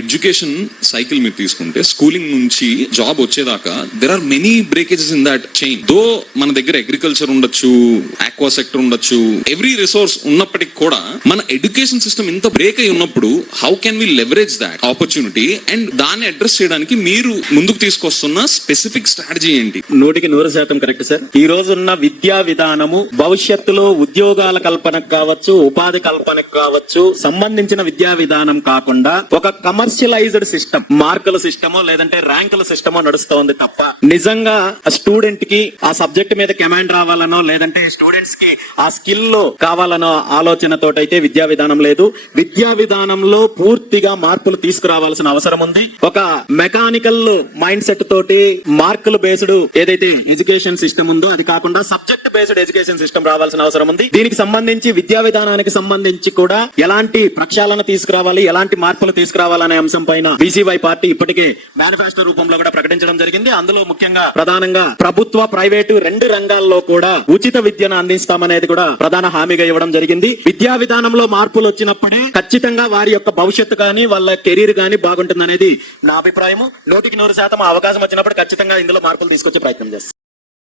Education cycle మీరు తీసుకుంటే schooling నుంచి జాబ్ వచ్చేదాకా there are many breakages in that chain. Though మన దగ్గర అగ్రికల్చర్ ఉండొచ్చు, ఆక్వా సెక్టర్ ఉండొచ్చు, ఎవ్రీ రిసోర్స్ ఉన్నప్పటికీ కూడా మన ఎడ్యుకేషన్ సిస్టమ్ ఇంత బ్రేక్ అయి ఉన్నప్పుడు how can we leverage that opportunity and దాన్ని అడ్రస్ చేయడానికి మీరు ముందుకు తీసుకొస్తున్న స్పెసిఫిక్ స్ట్రాటజీ ఏంటి? 100% కరెక్ట్ సార్. ఈ రోజు ఉన్న విద్యా విధానము భవిష్యత్తులో ఉద్యోగాల కల్పనకు కావచ్చు, ఉపాధి కల్పనకు కావచ్చు సంబంధించిన విద్యా విధానం కాకుండా ఒక కమర్షియలైజ్డ్ సిస్టమ్, మార్కుల సిస్టమో లేదంటే ర్యాంకుల సిస్టమో నడుస్తోంది తప్ప నిజంగా స్టూడెంట్ కి ఆ సబ్జెక్ట్ మీద కమాండ్ రావాలనో లేదంటే స్టూడెంట్స్ కి ఆ స్కిల్ లో కావాలనో ఆలోచనతోటైతే విద్యా విధానం లేదు. విద్యా విధానంలో పూర్తిగా మార్పులు తీసుకురావాల్సిన అవసరం ఉంది. ఒక మెకానికల్ మైండ్ సెట్ తోటి మార్కులు బేస్డ్ ఏదైతే ఎడ్యుకేషన్ సిస్టమ్ ఉందో అది కాకుండా సబ్జెక్ట్ బేస్డ్ ఎడ్యుకేషన్ సిస్టమ్ రావాల్సిన అవసరం ఉంది. దీనికి సంబంధించి విద్యా విధానానికి సంబంధించి కూడా ఎలాంటి ప్రక్షాళన తీసుకురావాలి, ఎలాంటి మార్పులు తీసుకురావాలనే అంశం పైన బీసీవై పార్టీ ఇప్పటికే మేనిఫెస్టో రూపంలో కూడా ప్రకటించడం జరిగింది. అందులో ముఖ్యంగా ప్రధానంగా ప్రభుత్వ, ప్రైవేటు రెండు రంగాల్లో కూడా ఉచిత విద్యను అందిస్తామనేది కూడా ప్రధాన హామీగా ఇవ్వడం జరిగింది. విద్యా విధానంలో మార్పులు వచ్చినప్పుడే ఖచ్చితంగా వారి యొక్క భవిష్యత్తు గాని వాళ్ళ కెరీర్ గాని బాగుంటుందనేది నా అభిప్రాయం. 100% అవకాశం వచ్చినప్పుడు ఖచ్చితంగా ఇందులో మార్పులు తీసుకొచ్చే ప్రయత్నం చేస్తాం.